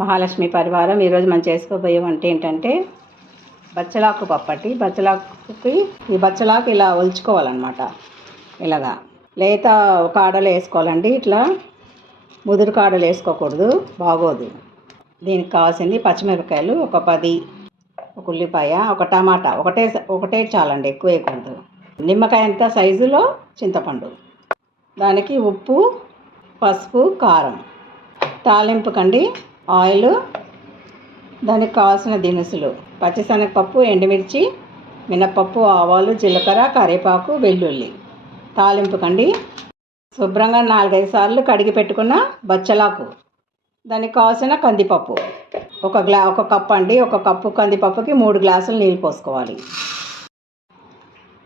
మహాలక్ష్మి పరివారం ఈరోజు మనం చేసుకోబోయే వంట ఏంటంటే బచ్చలాకు పప్పటి. బచ్చలాకుకి ఈ బచ్చలాకు ఇలా ఒలుచుకోవాలన్నమాట. ఇలాగా లేత కాడలు వేసుకోవాలండి. ఇట్లా ముదురు కాడలు వేసుకోకూడదు, బాగోదు. దీనికి కావాల్సింది పచ్చిమిరపకాయలు ఒక 10, ఒక ఉల్లిపాయ, ఒక టమాటా, ఒకటే చాలండి, ఎక్కువ వేయకూడదు. నిమ్మకాయ అంత సైజులో చింతపండు, దానికి ఉప్పు, పసుపు, కారం. తాలింపుకండి ఆయిల్, దానికి కావాల్సిన దినుసులు పచ్చిశనగపప్పు, ఎండుమిర్చి, మినపప్పు, ఆవాలు, జీలకర్ర, కరివేపాకు, వెల్లుల్లి. తాలింపుకండి శుభ్రంగా 4-5 సార్లు కడిగి పెట్టుకున్న బచ్చలాకు, దానికి కావాల్సిన కందిపప్పు ఒక కప్పు అండి. ఒక కప్పు కందిపప్పుకి 3 గ్లాసులు నీళ్ళు పోసుకోవాలి.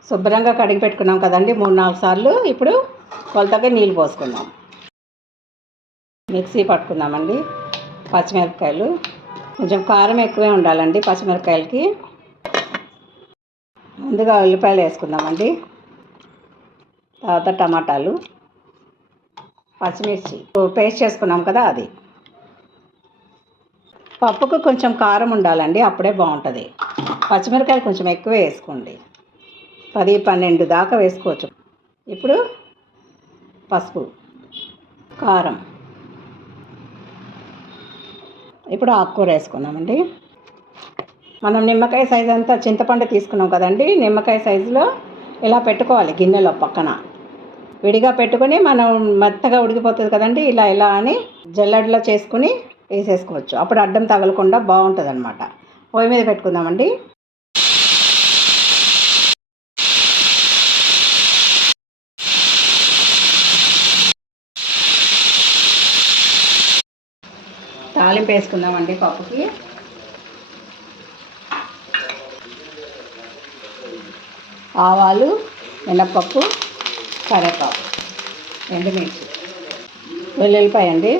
శుభ్రంగా కడిగి పెట్టుకున్నాం కదండి 3-4 సార్లు. ఇప్పుడు కొలతగా నీళ్ళు పోసుకుందాం. మిక్సీ పట్టుకుందామండి. పచ్చిమిరపకాయలు కొంచెం కారం ఎక్కువే ఉండాలండి పచ్చిమిరపకాయలకి. ముందుగా ఉల్లిపాయలు వేసుకుందామండి, తర్వాత టమాటాలు, పచ్చిమిర్చి పేస్ట్ చేసుకున్నాం కదా అది. పప్పుకు కొంచెం కారం ఉండాలండి, అప్పుడే బాగుంటుంది. పచ్చిమిరపకాయలు కొంచెం ఎక్కువే వేసుకోండి, 10-12 దాకా వేసుకోవచ్చు. ఇప్పుడు పసుపు, కారం. ఇప్పుడు ఆకుకూర వేసుకున్నామండి. మనం నిమ్మకాయ సైజు అంతా చింతపండు తీసుకున్నాం కదండి, నిమ్మకాయ సైజులో ఇలా పెట్టుకోవాలి గిన్నెలో పక్కన. విడిగా పెట్టుకొని మనం మెత్తగా ఉడికిపోతుంది కదండి, ఇలా అని జల్లెడలో చేసుకుని వేసేసుకోవచ్చు. అప్పుడు అడ్డం తగలకుండా బాగుంటుంది అన్నమాట. పొయ్యి మీద పెట్టుకుందామండి. తాలింపు వేసుకుందామండి పప్పుకి. ఆవాలు, మినపప్పు, కరివేపాకు, ఎండుమిర్చి, వెల్లుల్లిపాయ అండి.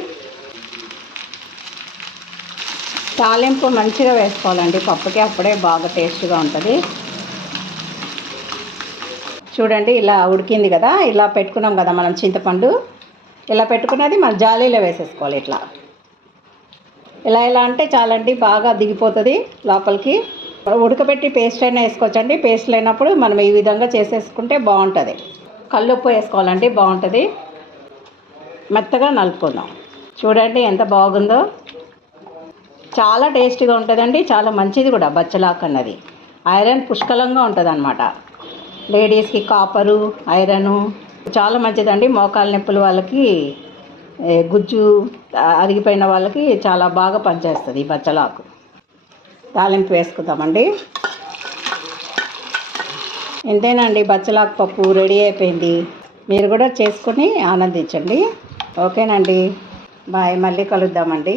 తాలింపు మంచిగా వేసుకోవాలండి పప్పుకి, అప్పుడే బాగా టేస్ట్గా ఉంటుంది. చూడండి ఇలా ఉడికింది కదా, ఇలా పెట్టుకున్నాం కదా మనం చింతపండు. ఇలా పెట్టుకున్నది మన జాలీలో వేసేసుకోవాలి. ఇలా అంటే చాలండి, బాగా దిగిపోతుంది లోపలికి. ఉడకబెట్టి పేస్ట్ అయినా వేసుకోవచ్చండి. పేస్ట్ లేనప్పుడు మనం ఈ విధంగా చేసేసుకుంటే బాగుంటుంది. కల్లుప్పు వేసుకోవాలండి, బాగుంటుంది. మెత్తగా నలుపుకుందాం. చూడండి ఎంత బాగుందో, చాలా టేస్టీగా ఉంటుందండి, చాలా మంచిది కూడా. బచ్చలాకు అన్నది ఐరన్ పుష్కలంగా ఉంటుంది అన్నమాట. లేడీస్కి కాపరు, ఐరను చాలా మంచిదండి. మోకాలు నొప్పుల వాళ్ళకి, గుజ్జు అరిగిపోయిన వాళ్ళకి చాలా బాగా పనిచేస్తుంది ఈ బచ్చలాకు. తాలింపు వేసుకుందామండి. ఇంతేనండి, బచ్చలాకు పప్పు రెడీ అయిపోయింది. మీరు కూడా చేసుకొని ఆనందించండి. ఓకేనండి, బాయ్. మళ్ళీ కలుద్దామండి.